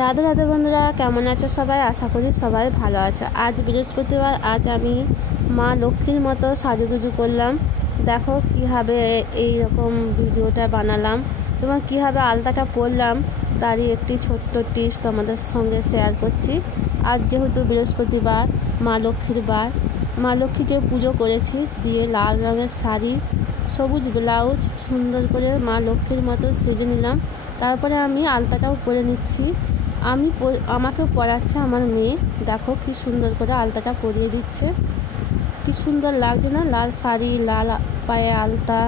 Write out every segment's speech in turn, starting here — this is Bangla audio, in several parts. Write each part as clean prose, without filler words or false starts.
রাধে রাধে বন্ধুরা, কেমন আছো সবাই? আশা করি সবাই ভালো আছো। আজ বৃহস্পতিবার, আজ আমি মা লক্ষ্মীর মতো সাজুগুজু করলাম। দেখো কীভাবে এইরকম ভিডিওটা বানালাম এবং কীভাবে আলতাটা পরলাম, তারই একটি ছোট্ট টিপস তোমাদের সঙ্গে শেয়ার করছি। আজ যেহেতু বৃহস্পতিবার, মা লক্ষ্মীর বার, মা লক্ষ্মীকে পুজো করেছি, দিয়ে লাল রঙের শাড়ি, সবুজ ব্লাউজ সুন্দর করে মা লক্ষ্মীর মতো সেজে নিলাম। তারপরে আমি আলতাটাও পরে নিচ্ছি। আমাকে পরাচ্ছে আমার মেয়ে। দেখো কি সুন্দর করে আলতাটা পরিয়ে দিচ্ছে, কি সুন্দর লাগছে না? লাল শাড়ি, লাল পায়ে আলতা,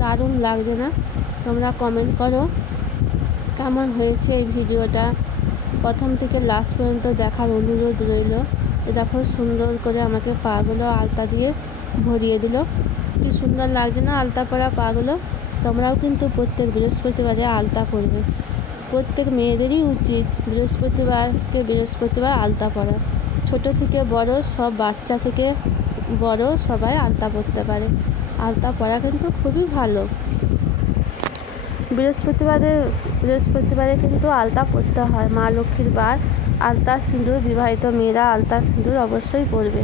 দারুণ লাগছে না? তোমরা কমেন্ট করো কেমন হয়েছে এই ভিডিওটা। প্রথম থেকে লাস্ট পর্যন্ত দেখার অনুরোধ রইল। দেখো সুন্দর করে আমাকে পাগুলো আলতা দিয়ে ভরিয়ে দিল। কি সুন্দর লাগছে না আলতা পরা পাগুলো? তোমরাও কিন্তু প্রত্যেক বৃহস্পতিবারে আলতা পরবে। প্রত্যেক মেয়েদেরই উচিত বৃহস্পতিবার আলতা পরা। ছোট থেকে বড়, সব বাচ্চা থেকে বড় সবাই আলতা পরতে পারে। আলতা পরা কিন্তু খুবই ভালো। বৃহস্পতিবারে কিন্তু আলতা পরতে হয়। মা লক্ষ্মীর বার, আলতা সিঁদুর, বিবাহিত মেয়েরা আলতা সিঁদুর অবশ্যই পরবে।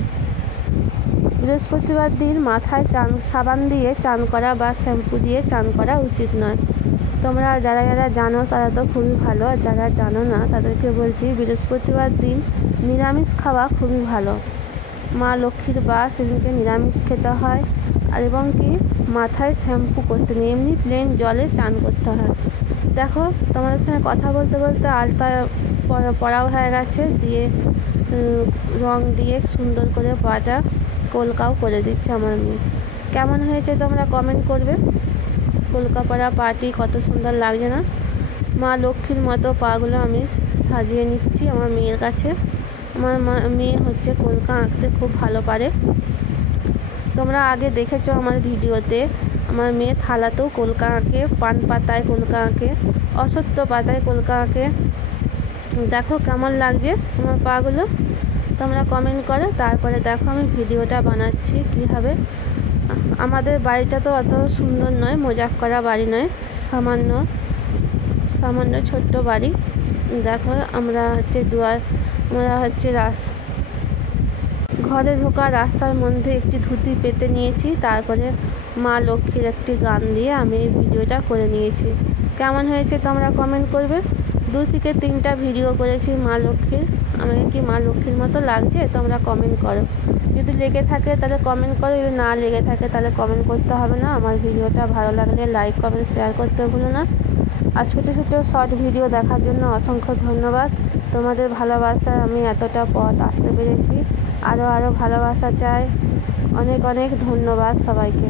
বৃহস্পতিবার দিন মাথায় সাবান দিয়ে চান করা বা শ্যাম্পু দিয়ে চান করা উচিত নয়। তোমরা যারা জানো তারা তো খুবই ভালো, আর যারা জানো না তাদেরকে বলছি, বৃহস্পতিবার দিন নিরামিষ খাওয়া খুবই ভালো। মা লক্ষ্মীর বার, সেদিনকে নিরামিষ খেতে হয়। আর এবং কি মাথায় শ্যাম্পু করতে নেই, এমনি প্লেন জলে চান করতে হয়। দেখো তোমাদের সঙ্গে কথা বলতে বলতে আলতা পরাও হয়ে গেছে, দিয়ে রং দিয়ে সুন্দর করে পাটা কলকাও করে দিচ্ছে আমার মেয়ে। কেমন হয়েছে তোমরা কমেন্ট করবে। কলকা পরা পাটি কত সুন্দর লাগছে না? মা লক্ষ্মীর মতো পাগুলো আমি সাজিয়ে নিচ্ছি আমার মেয়ের কাছে। আমার মেয়ে হচ্ছে কলকা আঁকতে খুব ভালো পারে। তোমরা আগে দেখেছো আমার ভিডিওতে, আমার মেয়ে থালাতেও কলকা আঁকে, পান পাতায় কলকা আঁকে, অশ্বত্থ পাতায় কলকা আঁকে। দেখো কেমন লাগছে আমার পাগুলো, তোমরা কমেন্ট করো। তারপরে দেখো আমি ভিডিওটা বানাচ্ছি কীভাবে। আমাদের বাড়িটা তো অত সুন্দর নয়, মজাক করা বাড়ি নয়, সামান্য ছোট্ট বাড়ি। দেখো আমরা হচ্ছে ঘরে ঢোকা রাস্তার মধ্যে একটি ধুতি পেতে নিয়েছি। তারপরে মা লক্ষ্মীর একটি গান দিয়ে আমি এই ভিডিওটা করে নিয়েছি। কেমন হয়েছে তোমরা কমেন্ট করবে। 2 থেকে 3টা ভিডিও করেছি মা লক্ষ্মীর। আমাকে কি মা লক্ষ্মীর মতো লাগছে? তোমরা কমেন্ট করো। যদি লেগে থাকে তাহলে কমেন্ট করো, যদি না লেগে থাকে তাহলে কমেন্ট করতে হবে না। আমার ভিডিওটা ভালো লাগলে লাইক, কমেন্ট, শেয়ার করতে ভুলো না। আর ছোটো ছোটো শর্ট ভিডিও দেখার জন্য অসংখ্য ধন্যবাদ। তোমাদের ভালোবাসায় আমি এতটা পথ আসতে পেরেছি। আরও ভালোবাসা চাই। অনেক ধন্যবাদ সবাইকে।